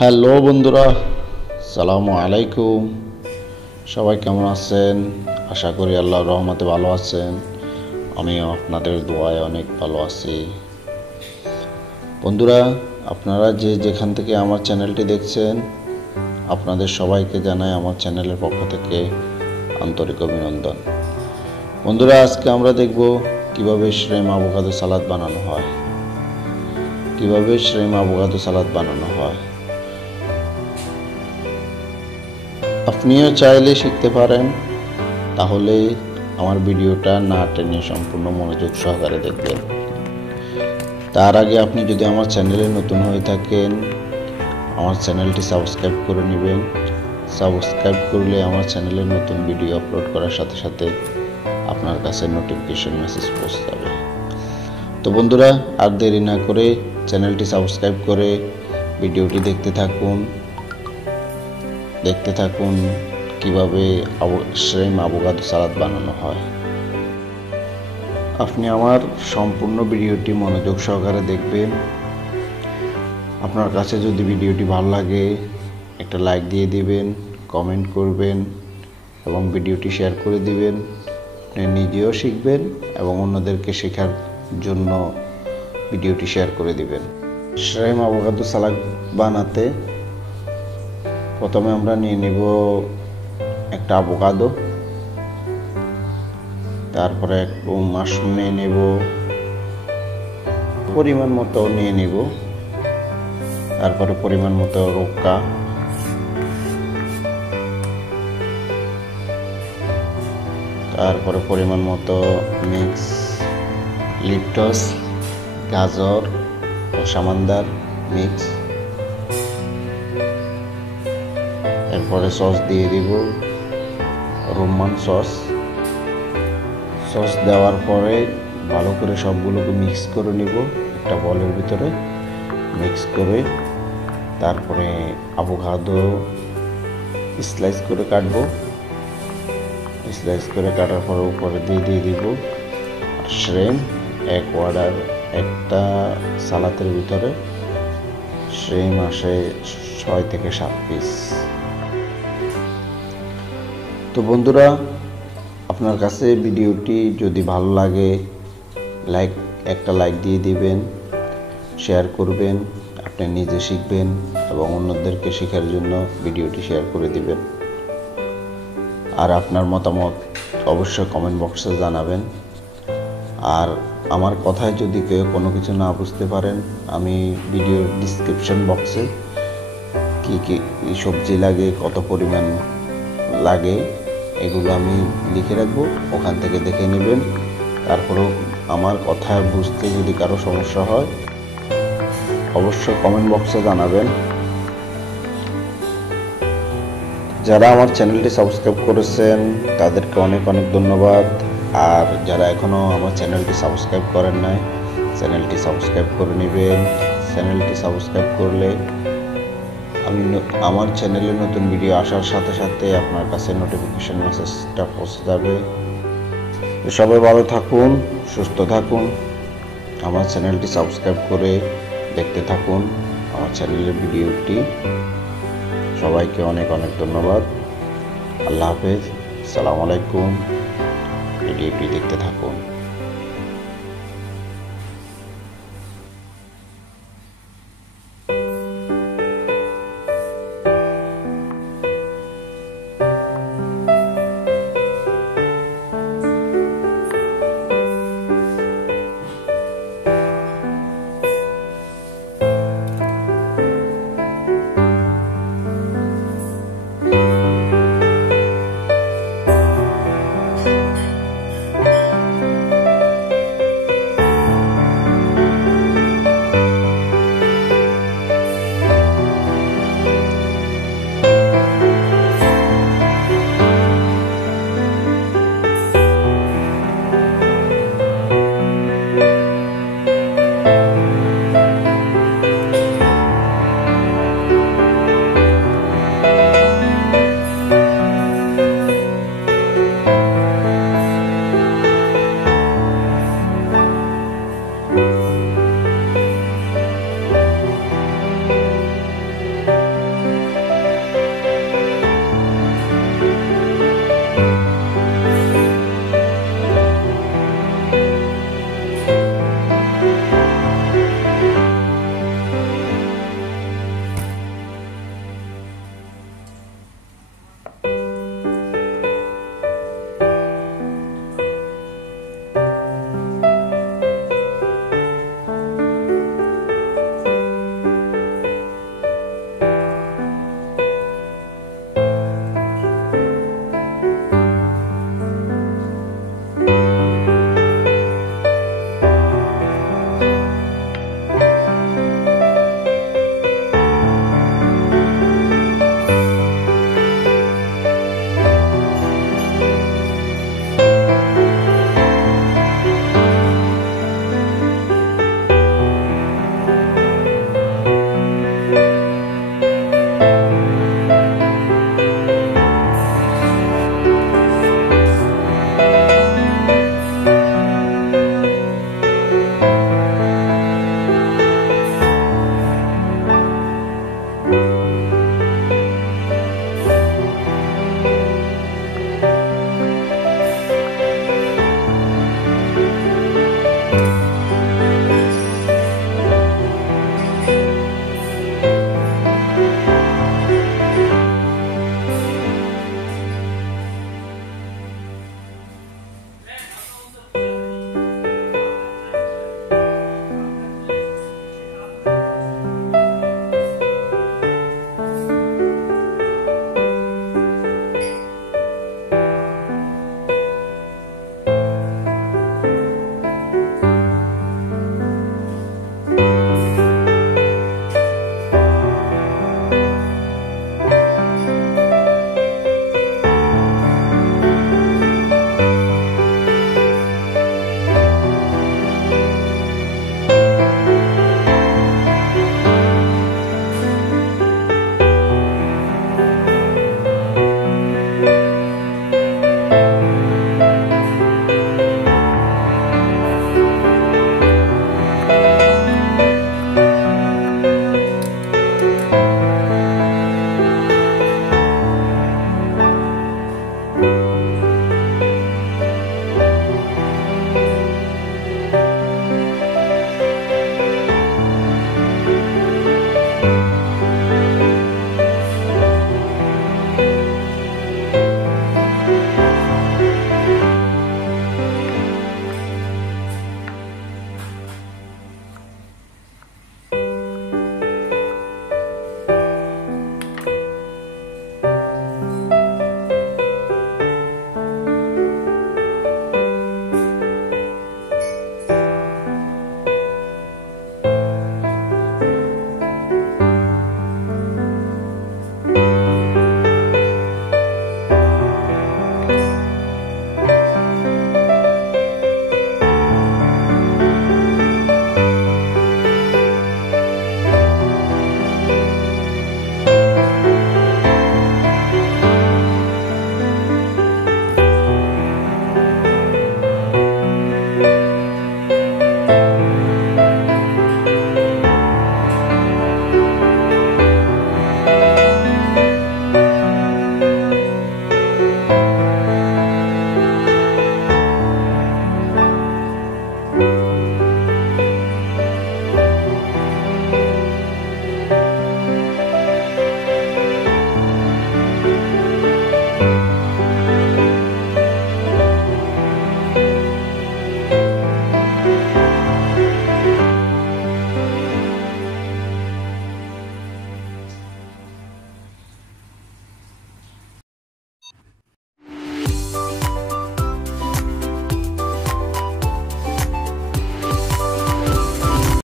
Hello বন্ধুরা, সালামু আলাইকুম। সবাই কেমন আছেন? আশা করি আল্লাহর রহমতে ভালো আছেন। আমিও আপনাদের দোয়ায় অনেক ভালো আছি। বন্ধুরা, আপনারা যেখান থেকে আমার চ্যানেলটি দেখছেন, আপনাদের সবাইকে জানাই আমার চ্যানেলের পক্ষ থেকে আন্তরিক অভিনন্দন। বন্ধুরা, আজকে আমরা দেখব কিভাবে শ্রেম আভোকাদো সালাদ বানানো হয়। আপনিও চাইলে শিখতে পারেন, তাহলে আমার ভিডিওটা না টেনে সম্পূর্ণ মনোযোগ সহকারে দেখবেন। তার আগে আপনি যদি আমার চ্যানেলে নতুন হয়ে থাকেন, আমার চ্যানেলটি সাবস্ক্রাইব করে নেবেন। সাবস্ক্রাইব করলে আমার চ্যানেলে নতুন ভিডিও আপলোড করার সাথে সাথে আপনার কাছে নোটিফিকেশন মেসেজ পৌঁছে যাবে। তো বন্ধুরা, আর দেরি না করে চ্যানেলটি সাবস্ক্রাইব করে ভিডিওটি দেখতে থাকুন কিভাবে শ্রেম আভোকাদো সালাদ বানানো হয়। আপনি আমার সম্পূর্ণ ভিডিওটি মনোযোগ সহকারে দেখবেন। আপনার কাছে যদি ভিডিওটি ভালো লাগে, একটা লাইক দিয়ে দিবেন, কমেন্ট করবেন এবং ভিডিওটি শেয়ার করে দিবেন। আপনি নিজেও শিখবেন এবং অন্যদেরকে শেখার জন্য ভিডিওটি শেয়ার করে দিবেন। শ্রেম আভোকাদো সালাদ বানাতে প্রথমে আমরা নিয়ে নেব একটা avocado, তারপরে একটু মাশরুম নিয়ে নেব, পরিমাণ মতো নিয়ে নেব, তারপরে পরিমাণ মতো রোকা, তারপরে পরিমাণ মতো মিক্স লিটস, গাজর ও সামান্দার মিক্স। এরপরে সস দিয়ে দিব, রোমান সস দেওয়ার পরে ভালো করে সবগুলোকে মিক্স করে নিব একটা বলের ভিতরে। মিক্স করে তারপরে avocado স্লাইস করে কাটবো। স্লাইস করে কাটার পরে উপরে দিয়ে দিব শ্রেম। একটা সালাতের ভিতরে শ্রেম আসে 6 থেকে 7 পিস। তো বন্ধুরা, আপনার কাছে ভিডিওটি যদি ভালো লাগে, একটা লাইক দিয়ে দিবেন, শেয়ার করবেন। আপনি নিজে শিখবেন এবং অন্যদেরকে শেখার জন্য ভিডিওটি শেয়ার করে দিবেন। আর আপনার মতামত অবশ্যই কমেন্ট বক্সে জানাবেন। আর আমার কথায় যদি কেউ কোনো কিছু না বুঝতে পারেন, আমি ভিডিওর ডিসক্রিপশন বক্সে কি সবজি লাগে, কত পরিমাণ লাগে, এগুলো আমি লিখে রাখবো, ওখান থেকে দেখে নেবেন। তারপরেও আমার কথা বুঝতে যদি কারো সমস্যা হয়, অবশ্যই কমেন্ট বক্সে জানাবেন। যারা আমার চ্যানেলটি সাবস্ক্রাইব করেছেন তাদেরকে অনেক অনেক ধন্যবাদ। আর যারা এখনও আমার চ্যানেলটি সাবস্ক্রাইব করেন নাই, চ্যানেলটি সাবস্ক্রাইব করে নেবেন। চ্যানেলটি সাবস্ক্রাইব করলে আমার চ্যানেলে নতুন ভিডিও আসার সাথে সাথে আপনার কাছে নোটিফিকেশন মেসেজটা পৌঁছে যাবে। তো সবাই ভালো থাকুন, সুস্থ থাকুন। আমার চ্যানেলটি সাবস্ক্রাইব করে দেখতে থাকুন আমার চ্যানেলের ভিডিওটি। সবাইকে অনেক অনেক ধন্যবাদ। আল্লাহ হাফেজ, আসসালামু আলাইকুম। ভিডিওটি দেখতে থাকুন।